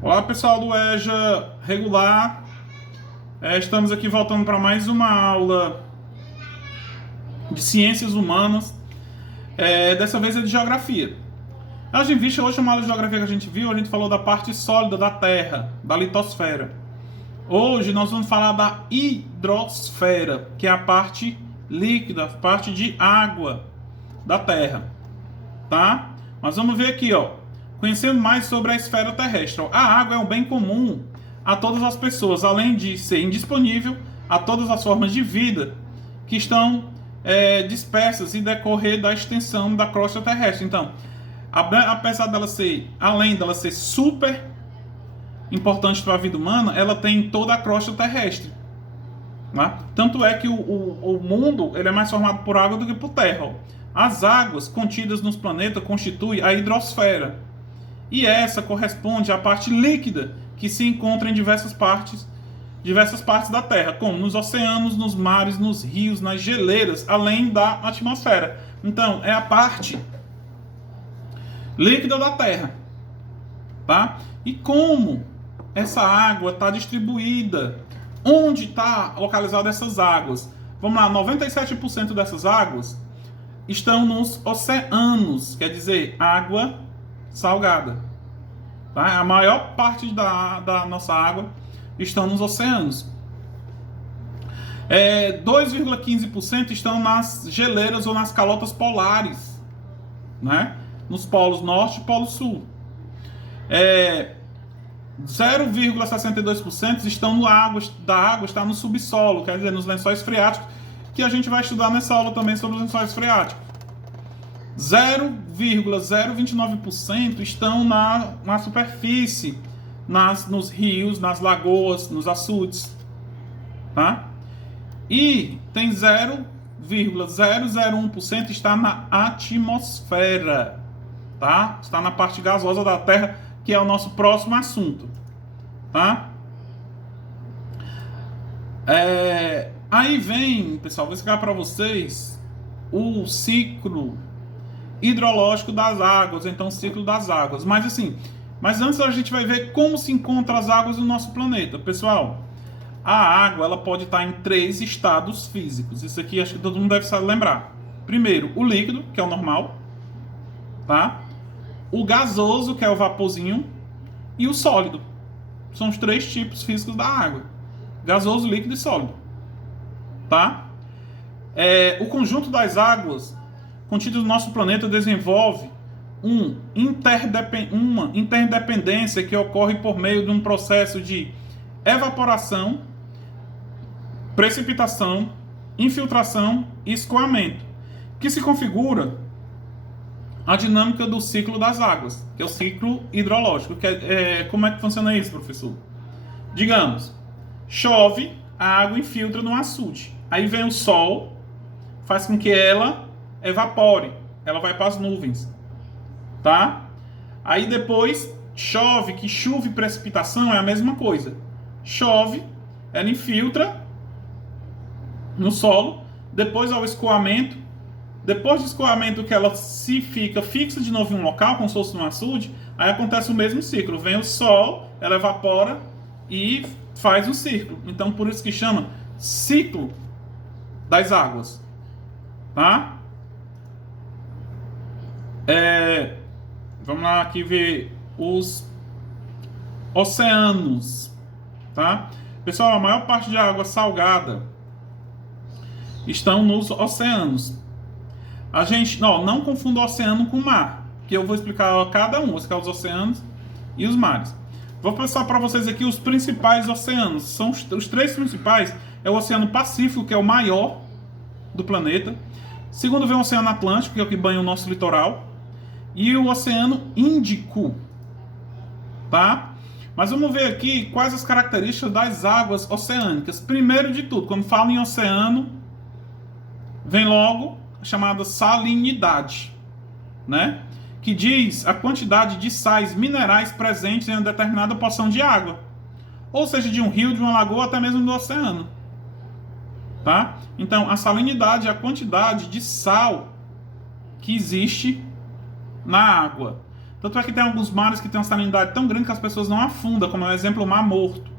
Olá pessoal do EJA Regular, estamos aqui voltando para mais uma aula de Ciências Humanas, dessa vez é de Geografia. A gente viu hoje uma aula de Geografia que a gente viu, a gente falou da parte sólida da Terra, da litosfera. Hoje nós vamos falar da hidrosfera, que é a parte líquida, a parte de água da Terra, tá? Mas vamos ver aqui, ó. Conhecendo mais sobre a esfera terrestre. A água é um bem comum a todas as pessoas, além de ser indisponível a todas as formas de vida que estão dispersas em decorrer da extensão da crosta terrestre. Então, apesar dela ser, além dela ser super importante para a vida humana, ela tem toda a crosta terrestre. Né? Tanto é que o mundo ele é mais formado por água do que por terra. Ó. As águas contidas nos planetas constituem a hidrosfera. E essa corresponde à parte líquida que se encontra em diversas partes da Terra, como nos oceanos, nos mares, nos rios, nas geleiras, além da atmosfera. Então, é a parte líquida da Terra, tá? E como essa água está distribuída? Onde está localizada essas águas? Vamos lá, 97% dessas águas estão nos oceanos, quer dizer, água salgada. Tá? A maior parte da nossa água estão nos oceanos. 2,15% estão nas geleiras ou nas calotas polares, né? Nos polos norte e polo sul. 0,62% estão no água, está no subsolo, quer dizer, nos lençóis freáticos, que a gente vai estudar nessa aula também sobre os lençóis freáticos. 0,029% estão na superfície, nos rios, nas lagoas, nos açudes, tá? E tem 0,001% está na atmosfera, tá? Está na parte gasosa da Terra, que é o nosso próximo assunto, tá? Aí vem, pessoal, vou explicar para vocês o ciclo hidrológico das águas, então o ciclo das águas. Mas antes a gente vai ver como se encontram as águas no nosso planeta. Pessoal, a água ela pode estar em 3 estados físicos. Isso aqui acho que todo mundo deve saber lembrar. Primeiro, o líquido, que é o normal, tá? O gasoso, que é o vaporzinho, e o sólido. São os 3 tipos físicos da água: gasoso, líquido e sólido, tá? O conjunto das águas contido no nosso planeta desenvolve uma interdependência que ocorre por meio de um processo de evaporação, precipitação, infiltração e escoamento, que se configura a dinâmica do ciclo das águas, que é o ciclo hidrológico. Como é que funciona isso, professor? Digamos, chove, a água infiltra no açude. Aí vem o sol, faz com que ela evapore, ela vai para as nuvens, tá? Aí depois chove, que chuva e precipitação é a mesma coisa. Chove, ela infiltra no solo, depois ao escoamento, depois do escoamento que ela se fica fixa de novo em um local, como se fosse no açude, aí acontece o mesmo ciclo, vem o sol, ela evapora e faz um círculo. Então por isso que chama ciclo das águas, tá? Vamos lá aqui ver os oceanos, tá? Pessoal, a maior parte de água salgada estão nos oceanos. A gente não confunda o oceano com o mar, que eu vou explicar cada um, vou explicar os oceanos e os mares. Vou passar para vocês aqui os principais oceanos. São os 3 principais. É o Oceano Pacífico, que é o maior do planeta. Segundo vem o Oceano Atlântico, que é o que banha o nosso litoral. E o Oceano Índico, tá? Mas vamos ver aqui quais as características das águas oceânicas. Primeiro de tudo, quando falo em oceano, vem logo a chamada salinidade, né? Que diz a quantidade de sais minerais presentes em uma determinada porção de água. Ou seja, de um rio, de uma lagoa, até mesmo do oceano, tá? Então, a salinidade é a quantidade de sal que existe na água. Tanto é que tem alguns mares que tem uma salinidade tão grande que as pessoas não afundam, como é o exemplo o Mar Morto.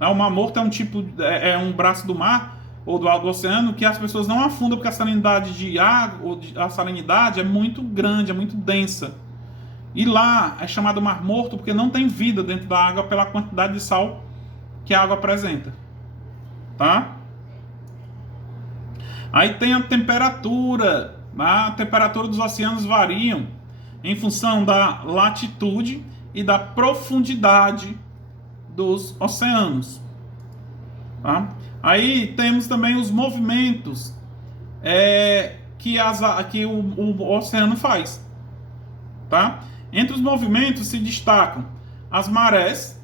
O Mar Morto é um tipo, é um braço do mar ou do oceano que as pessoas não afundam porque a salinidade de água, ou a salinidade é muito grande, é muito densa. E lá é chamado Mar Morto porque não tem vida dentro da água pela quantidade de sal que a água apresenta. Tá? Aí tem a temperatura. A temperatura dos oceanos variam em função da latitude e da profundidade dos oceanos. Tá? Aí temos também os movimentos que o oceano faz. Tá? Entre os movimentos se destacam as marés,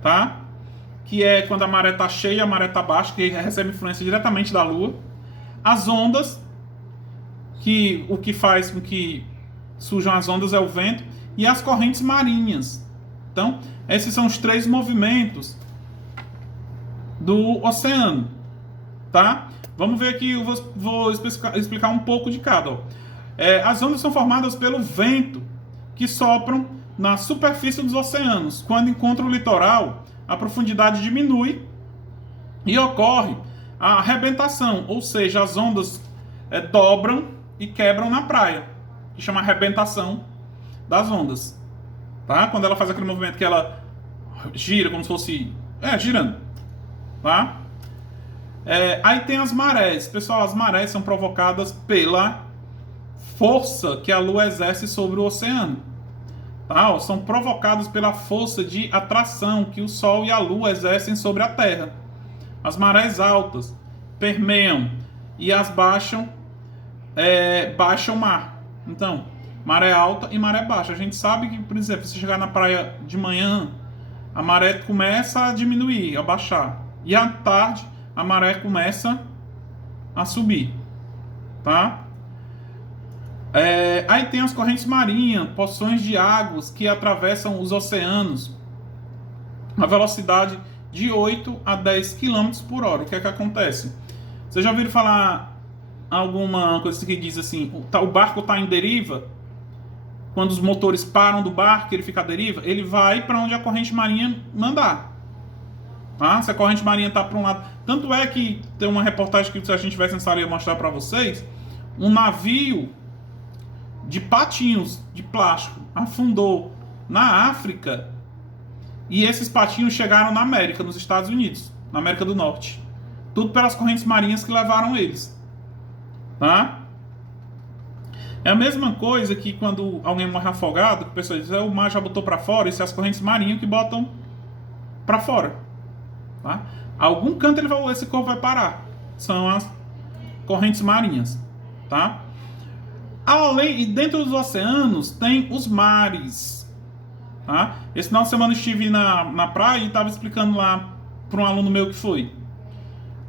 tá? Que é quando a maré está cheia e a maré está baixa, que recebe influência diretamente da Lua. As ondas, que o que faz com que surjam as ondas é o vento. E as correntes marinhas. Então, esses são os 3 movimentos do oceano. Tá? Vamos ver aqui, eu vou explicar um pouco de cada. Ó. As ondas são formadas pelo vento que sopram na superfície dos oceanos. Quando encontra o litoral, a profundidade diminui e ocorre a arrebentação, ou seja, as ondas dobram e quebram na praia, que chama arrebentação das ondas. Tá? Quando ela faz aquele movimento que ela gira como se fosse girando. Tá? Aí tem as marés. Pessoal, as marés são provocadas pela força que a Lua exerce sobre o oceano. Tá? São provocadas pela força de atração que o Sol e a Lua exercem sobre a Terra. As marés altas permeiam e as baixam o mar. Então, maré alta e maré baixa. A gente sabe que, por exemplo, se chegar na praia de manhã, a maré começa a diminuir, a baixar. E à tarde, a maré começa a subir. Tá? Aí tem as correntes marinhas, porções de águas que atravessam os oceanos a velocidade de 8 a 10 km por hora. O que é que acontece? Vocês já ouviram falar alguma coisa que diz assim, o barco está em deriva? Quando os motores param do barco, ele fica à deriva, ele vai para onde a corrente marinha mandar. Tá? Se a corrente marinha está para um lado... Tanto é que tem uma reportagem que, se a gente tivesse necessário, eu ia mostrar para vocês, um navio de patinhos de plástico afundou na África e esses patinhos chegaram na América, nos Estados Unidos, na América do Norte. Tudo pelas correntes marinhas que levaram eles. Tá? É a mesma coisa que quando alguém morre afogado, que a pessoa diz, o mar já botou para fora, isso é as correntes marinhas que botam para fora. Tá? Algum canto esse corpo vai parar. São as correntes marinhas. Tá? E dentro dos oceanos tem os mares. Tá? Esse final de semana eu estive na praia e estava explicando lá para um aluno meu que foi.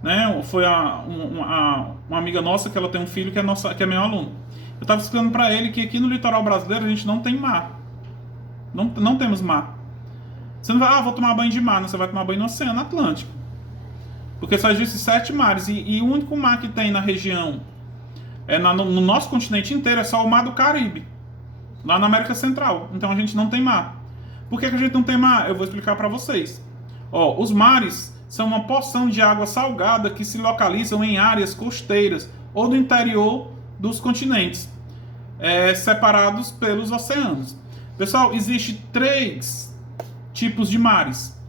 Né? Foi uma amiga nossa que ela tem um filho que é meu aluno. Eu estava explicando para ele que aqui no litoral brasileiro a gente não tem mar. Não temos mar. Você não vai, vou tomar banho de mar. Não, você vai tomar banho no Oceano Atlântico. Porque só existem 7 mares. E o único mar que tem na região, no nosso continente inteiro, é só o Mar do Caribe. Lá na América Central. Então a gente não tem mar. Por que a gente não tem mar? Eu vou explicar para vocês. Os mares são uma porção de água salgada que se localizam em áreas costeiras ou do interior dos continentes, separados pelos oceanos. Pessoal, existem 3 tipos de mares.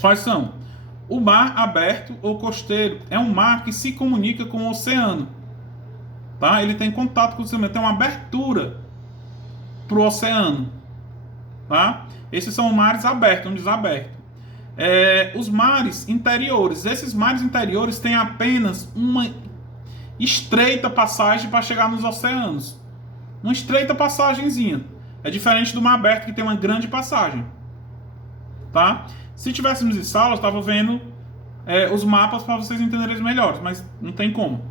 Quais são? O mar aberto ou costeiro é um mar que se comunica com o oceano. Tá? Ele tem contato com o oceano, tem uma abertura para o oceano. Tá? Esses são mares abertos, um desaberto. Os mares interiores. Esses mares interiores têm apenas uma estreita passagem para chegar nos oceanos. Uma estreita passagenzinha. É diferente do mar aberto que tem uma grande passagem. Tá? Se tivéssemos em sala, eu estava vendo os mapas para vocês entenderem melhor, mas não tem como.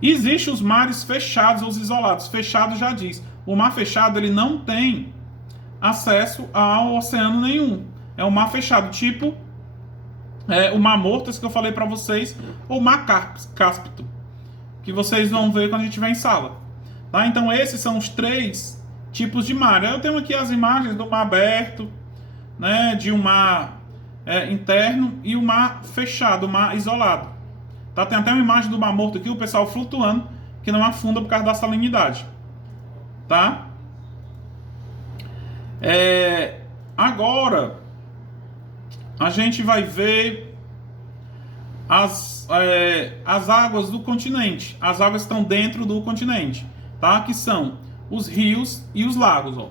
Existem os mares fechados ou isolados. Fechado já diz. O mar fechado ele não tem acesso ao oceano nenhum. É um mar fechado, tipo o Mar Morto, esse que eu falei para vocês, ou o Mar Cáspito, que vocês vão ver quando a gente estiver em sala. Tá? Então esses são os 3 tipos de mar. Eu tenho aqui as imagens do mar aberto, né, de um mar interno e o mar fechado, o mar isolado. Tá? Tem até uma imagem do Mar Morto aqui, o pessoal flutuando, que não afunda por causa da salinidade. Tá? Agora a gente vai ver as águas do continente. As águas estão dentro do continente, tá? Que são os rios e os lagos. Ó.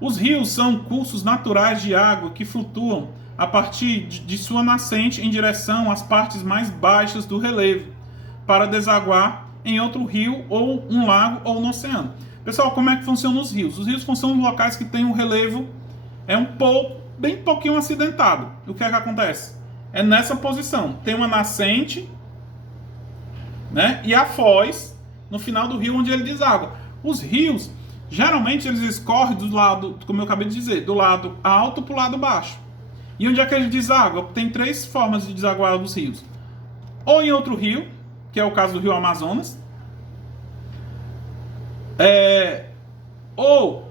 Os rios são cursos naturais de água que flutuam a partir de sua nascente em direção às partes mais baixas do relevo, para desaguar em outro rio ou um lago ou no oceano. Pessoal, como é que funcionam os rios? Os rios funcionam em locais que tem um relevo bem pouquinho acidentado. O que é que acontece? É nessa posição. Tem uma nascente, né, e a foz no final do rio onde ele deságua. Os rios, geralmente, eles escorrem do lado, como eu acabei de dizer, do lado alto para o lado baixo. E onde é que ele deságua? Tem 3 formas de desaguar dos rios. Ou em outro rio, que é o caso do Rio Amazonas, ou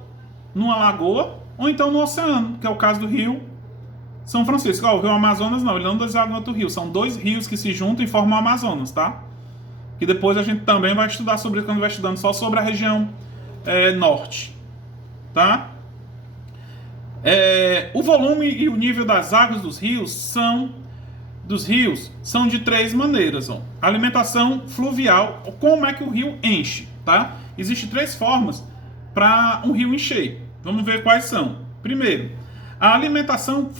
numa lagoa, ou então no oceano, que é o caso do Rio São Francisco. O Rio Amazonas não, ele não deságua em outro rio. São 2 rios que se juntam e formam o Amazonas, tá? Que depois a gente também vai estudar sobre isso quando vai estudando só sobre a região norte, tá? O volume e o nível das águas dos rios são de 3 maneiras. Ó. Alimentação fluvial, como é que o rio enche, tá? Existem 3 formas para um rio encher. Vamos ver quais são. Primeiro, a alimentação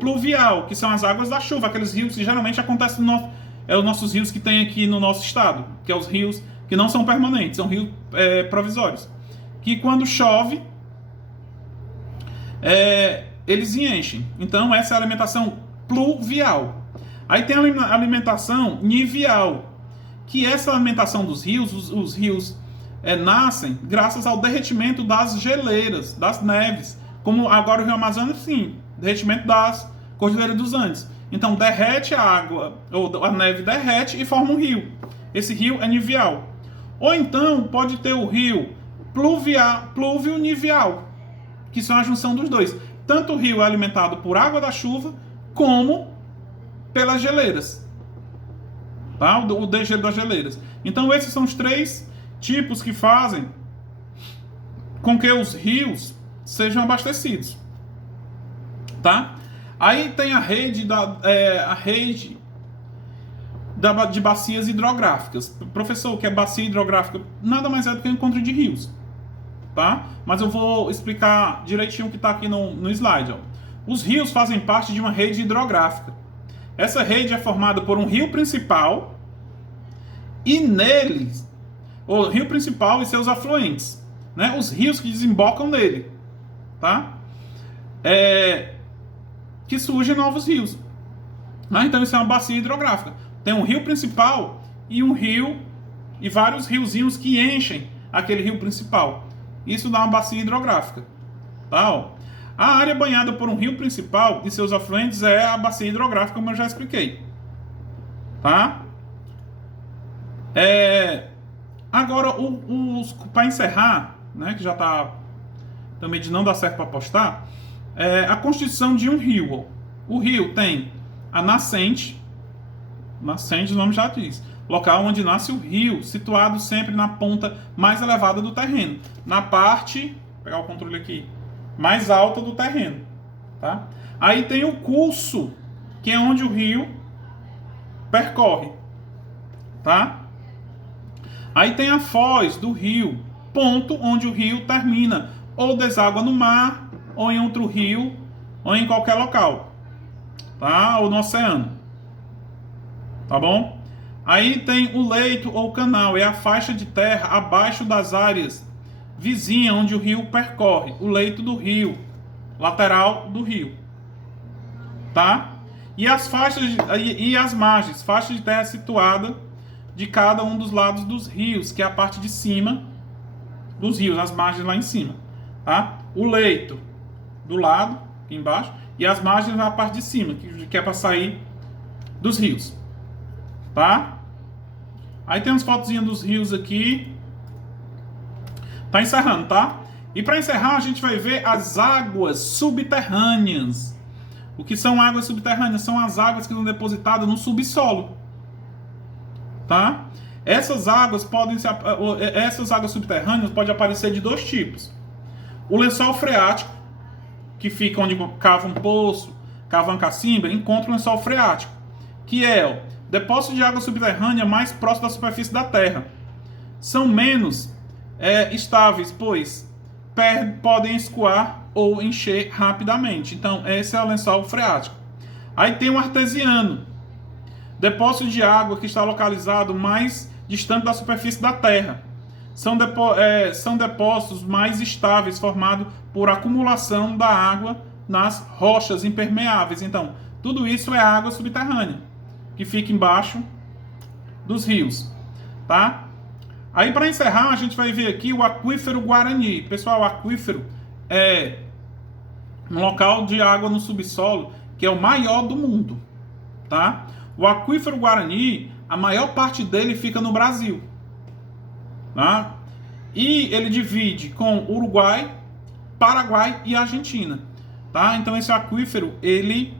pluvial, que são as águas da chuva, aqueles rios que geralmente acontecem os nossos rios que tem aqui no nosso estado, que é os rios que não são permanentes, são rios provisórios, que quando chove eles enchem. Então essa é a alimentação pluvial. Aí tem a alimentação nivial, que essa alimentação dos rios, os rios nascem graças ao derretimento das geleiras, das neves, como agora o Rio Amazonas, sim, derretimento das Cordilheiras dos Andes. Então derrete a água, ou a neve derrete e forma um rio. Esse rio é nivial. Ou então pode ter o rio pluvio-nivial, que são a junção dos dois. Tanto o rio é alimentado por água da chuva, como pelas geleiras. Tá? O degelo das geleiras. Então esses são os 3 tipos que fazem com que os rios sejam abastecidos. Tá? Aí tem a rede de bacias hidrográficas. Professor, o que é bacia hidrográfica? Nada mais é do que um encontro de rios. Tá? Mas eu vou explicar direitinho o que está aqui no slide. Ó. Os rios fazem parte de uma rede hidrográfica. Essa rede é formada por um rio principal e neles, o rio principal e seus afluentes, né? Os rios que desembocam nele, tá? Que surgem novos rios. Então isso é uma bacia hidrográfica. Tem um rio principal e um rio e vários riozinhos que enchem aquele rio principal. Isso dá uma bacia hidrográfica. Tá? Ó. A área banhada por um rio principal e seus afluentes é a bacia hidrográfica, como eu já expliquei. Tá? Agora, para encerrar, né, que já está também de não dar certo para postar, a constituição de um rio. Ó. O rio tem a nascente, o nome já diz, local onde nasce o rio, situado sempre na ponta mais elevada do terreno, na parte, vou pegar o controle aqui, mais alta do terreno, tá? Aí tem o curso, que é onde o rio percorre, tá? Aí tem a foz do rio, ponto onde o rio termina, ou deságua no mar, ou em outro rio, ou em qualquer local, tá? Ou no oceano, tá bom? Aí tem o leito ou canal, é a faixa de terra abaixo das áreas vizinha onde o rio percorre, o leito do rio, lateral do rio, tá? E as faixas e as margens, faixa de terra situada de cada um dos lados dos rios, que é a parte de cima dos rios, as margens lá em cima, tá? O leito do lado, aqui embaixo, e as margens na parte de cima, que é para sair dos rios, tá? Aí tem umas fotozinhas dos rios aqui, Tá encerrando, tá? E para encerrar, a gente vai ver as águas subterrâneas. O que são águas subterrâneas? São as águas que estão depositadas no subsolo, tá? Essas águas subterrâneas podem aparecer de dois tipos. O lençol freático, que fica onde cava um poço, cava uma cacimba, encontra o lençol freático, que é o depósito de água subterrânea mais próximo da superfície da Terra. São menos estáveis, pois podem escoar ou encher rapidamente. Então, esse é o lençol freático. Aí tem o artesiano, depósito de água que está localizado mais distante da superfície da Terra. São depósitos mais estáveis, formados por acumulação da água nas rochas impermeáveis. Então, tudo isso é água subterrânea, que fica embaixo dos rios, tá? Aí, para encerrar, a gente vai ver aqui o aquífero Guarani. Pessoal, o aquífero é um local de água no subsolo que é o maior do mundo, tá? O aquífero Guarani, a maior parte dele fica no Brasil, tá? E ele divide com Uruguai, Paraguai e Argentina, tá? Então esse aquífero, ele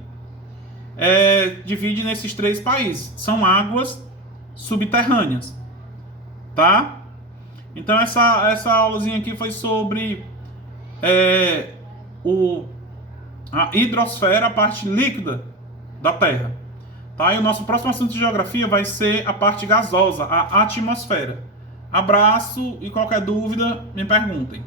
divide nesses três países. São águas subterrâneas, tá? Então essa aulazinha aqui foi sobre a hidrosfera, a parte líquida da Terra, tá? E o nosso próximo assunto de geografia vai ser a parte gasosa, a atmosfera. Abraço e qualquer dúvida me perguntem.